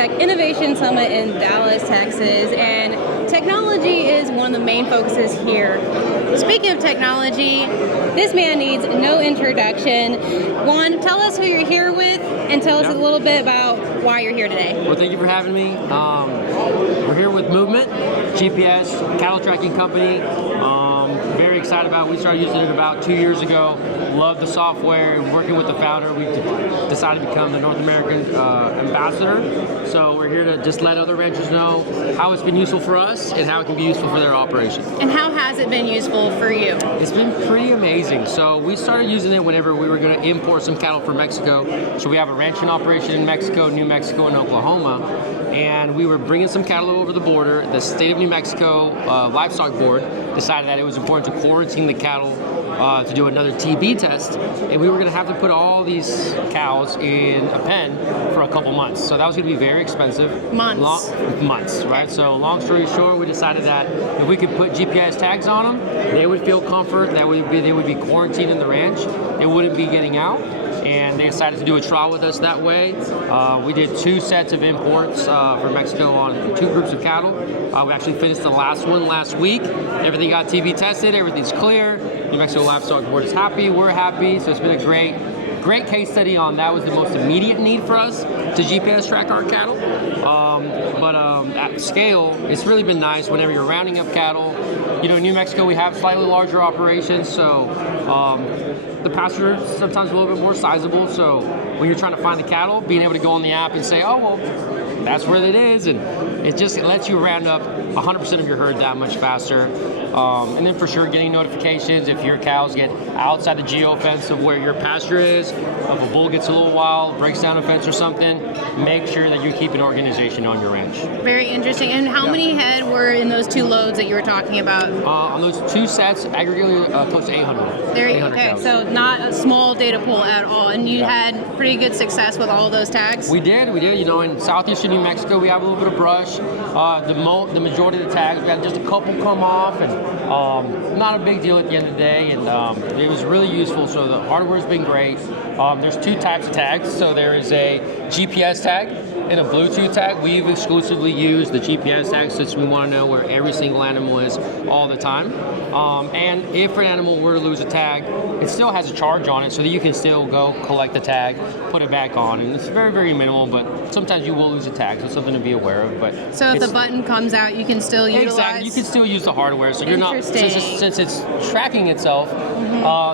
AgTech Innovation Summit in Dallas, Texas, and technology is one of the main focuses here. Speaking of technology, this man needs no introduction. Juan, tell us who you're here with and tell us a little bit about why you're here today. Well, thank you for having me. We're here with mOOvement, GPS cattle tracking company. Very excited about it. We started using it about 2 years ago. Love the software. Working with the founder, we decided to become the North American ambassador. So we're here to just let other ranchers know how it's been useful for us and how it can be useful for their operation. And how has it been useful for you? It's been pretty amazing. So we started using it whenever we were going to import some cattle from Mexico. So we have a ranching operation in Mexico, New Mexico, and Oklahoma. And we were bringing some cattle over the border. The state of New Mexico Livestock Board decided that it was important to quarantine the cattle to do another TB test, and we were going to have to put all these cows in a pen for a couple months. So that was going to be very expensive. Months, right? So long story short, we decided that if we could put GPS tags on them, they would feel comfort. That they would be quarantined in the ranch. They wouldn't be getting out. And they decided to do a trial with us that way. We did 2 sets of imports from Mexico on 2 groups of cattle. We actually finished the last one last week. Everything got TB tested, everything's clear. New Mexico Livestock Board is happy, we're happy. So it's been a great case study on that was the most immediate need for us to GPS track our cattle. But at scale, it's really been nice whenever you're rounding up cattle. You know, in New Mexico, we have slightly larger operations, so the pasture is sometimes a little bit more sizable. So when you're trying to find the cattle, being able to go on the app and say, oh, well, that's where it is, and it lets you round up 100% of your herd that much faster. And then for sure, getting notifications if your cows get outside the geo-fence of where your pasture is, if a bull gets a little wild, breaks down a fence or something, make sure that you keep an organization on your ranch. Very interesting. And how many head were in those 2 loads that you were talking about? On those 2 sets, aggregately close to 800. Okay, so not a small data pool at all. And you had pretty good success with all of those tags? We did. You know, in southeastern New Mexico, we have a little bit of brush. The majority of the tags, we had just a couple come off, and not a big deal at the end of the day, and it was really useful. So the hardware's been great. There's 2 types of tags. So there is a GPS tag and a Bluetooth tag. We've exclusively used the GPS tag since we want to know where every single animal is all the time. And if an animal were to lose a tag, it still has a charge on it so that you can still go collect the tag, put it back on. And it's very, very minimal, but sometimes you will lose a tag, so it's something to be aware of. But so if the button comes out, you can still utilize? Exactly, you can still use the hardware. So you're not, since it's tracking itself,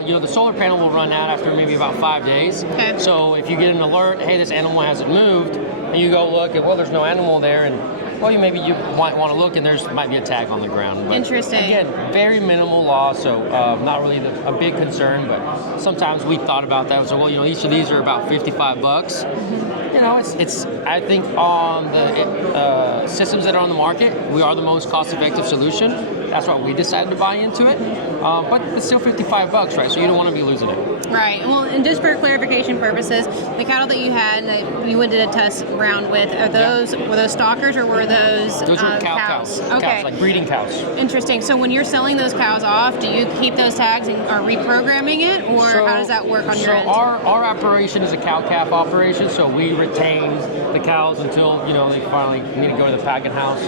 you know, the solar panel will run out after maybe about 5 days. Okay. So if you get an alert, hey, this animal hasn't moved, and you go look, and well, there's no animal there, and well, you might want to look, and might be a tag on the ground. But interesting. Again, very minimal loss, so not really a big concern. But sometimes we thought about that. So well, you know, each of these are about $55. You know, it's I think on the systems that are on the market, we are the most cost-effective solution. That's why we decided to buy into it. But it's still $55, right? So you don't want to be losing it. Right. Well, and just for clarification purposes, the cattle that you had that you went to a test round with, were those stockers or were those were cows? Okay. Cows, like breeding cows. Interesting. So when you're selling those cows off, do you keep those tags and are reprogramming it, or how does that work on your end? So our operation is a cow-calf operation, so we retain the cows until, you know, they finally need to go to the packing house.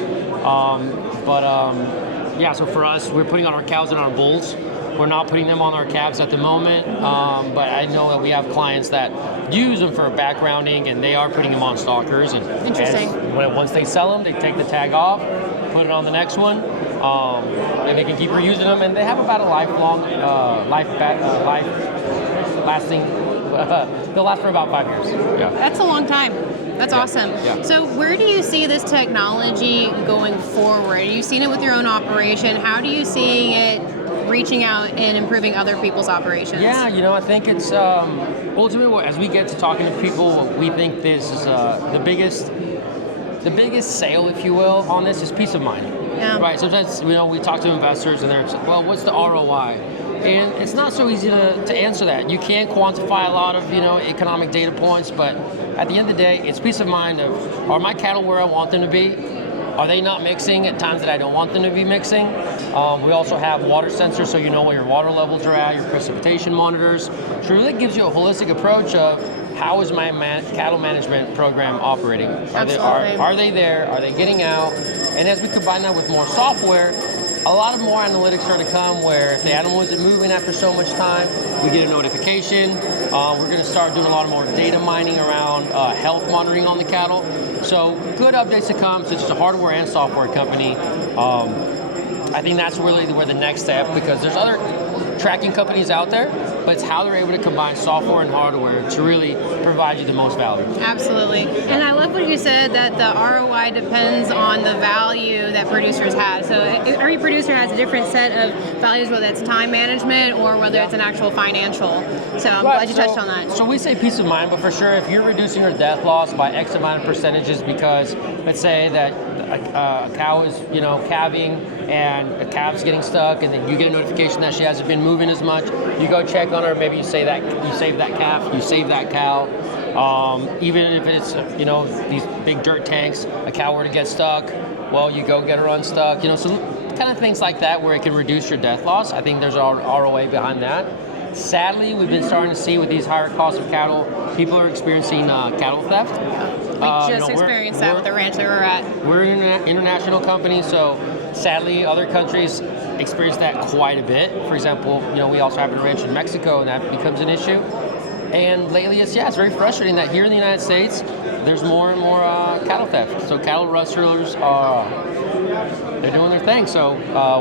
Yeah, so for us, we're putting on our cows and our bulls. We're not putting them on our calves at the moment, but I know that we have clients that use them for backgrounding, and they are putting them on stalkers. And interesting. Once they sell them, they take the tag off, put it on the next one, and they can keep reusing them. And they have about a lifelong lasting. They'll last for about 5 years. Yeah. That's a long time. That's awesome. Yeah. So where do you see this technology going forward? You've seen it with your own operation. How do you see it reaching out and improving other people's operations? Yeah, you know, I think it's ultimately, as we get to talking to people, we think this is the biggest sale, if you will, on this is peace of mind. Yeah. Right. Sometimes, you know, we talk to investors and they're like, well, what's the ROI? And it's not so easy to answer that. You can quantify a lot of, you know, economic data points, but at the end of the day, it's peace of mind of, are my cattle where I want them to be? Are they not mixing at times that I don't want them to be mixing? We also have water sensors, so you know where your water levels are at, your precipitation monitors. So it really gives you a holistic approach of how is my cattle management program operating? Are they there? Are they getting out? And as we combine that with more software, a lot of more analytics are to come where if the animal isn't moving after so much time, we get a notification. We're going to start doing a lot of more data mining around health monitoring on the cattle. So good updates to come. So it's just a hardware and software company. I think that's really where the next step, because there's other tracking companies out there, but it's how they're able to combine software and hardware to really provide you the most value. Absolutely. And I love what you said, that the ROI depends on the value that producers have. So every producer has a different set of values, whether it's time management or whether it's an actual financial. So I'm glad you touched on that. So we say peace of mind, but for sure, if you're reducing your death loss by X amount of percentages because, let's say that a cow is, calving and a calf's getting stuck, and then you get a notification that she hasn't been moving as much, you go check on her, maybe you save that calf, you save that cow. Even if it's, these big dirt tanks, a cow were to get stuck, well, you go get her unstuck, so kind of things like that where it can reduce your death loss. I think there's an ROI behind that. Sadly, we've been starting to see with these higher costs of cattle, people are experiencing cattle theft. We just experienced that with the ranch that we're at. We're an international company, so sadly, other countries experience that quite a bit. For example, we also have a ranch in Mexico, and that becomes an issue. And lately, it's very frustrating that here in the United States, there's more and more cattle theft. So cattle rustlers they're doing their thing. So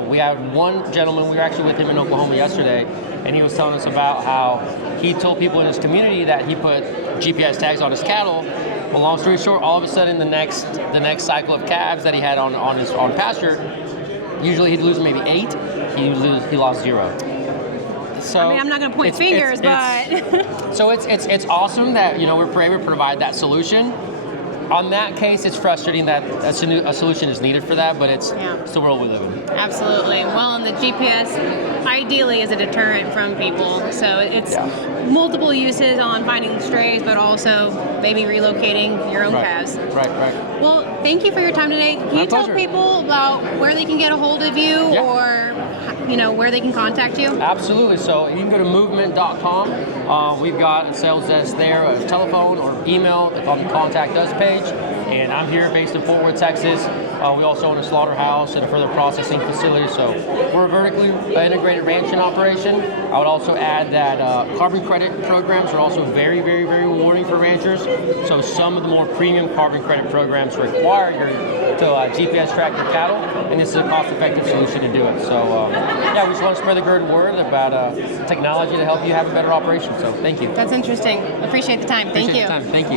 we have one gentleman, we were actually with him in Oklahoma yesterday, and he was telling us about how he told people in his community that he put GPS tags on his cattle. Well, long story short, all of a sudden the next cycle of calves that he had on pasture, usually he'd lose maybe 8, he lost 0. So I'm not going to point fingers, but so it's awesome that we're able to provide that solution. On that case, it's frustrating that a solution is needed for that, but it's the world we live in. Absolutely. Well, and the GPS ideally is a deterrent from people. So it's multiple uses on finding strays, but also maybe relocating your own calves. Right. Well, thank you for your time today. Can you tell people about where they can get a hold of you or where they can contact you? Absolutely. So you can go to mOOvement.com. We've got a sales desk there, a telephone or email on the Contact Us page. And I'm here based in Fort Worth, Texas. We also own a slaughterhouse and a further processing facility. So we're a vertically integrated ranching operation. I would also add that carbon credit programs are also very, very, very rewarding for ranchers. So some of the more premium carbon credit programs require you to GPS track your cattle, and this is a cost-effective solution to do it. So we just want to spread the good word about technology to help you have a better operation. So thank you. That's interesting. Appreciate the time. Thank you. Thank you.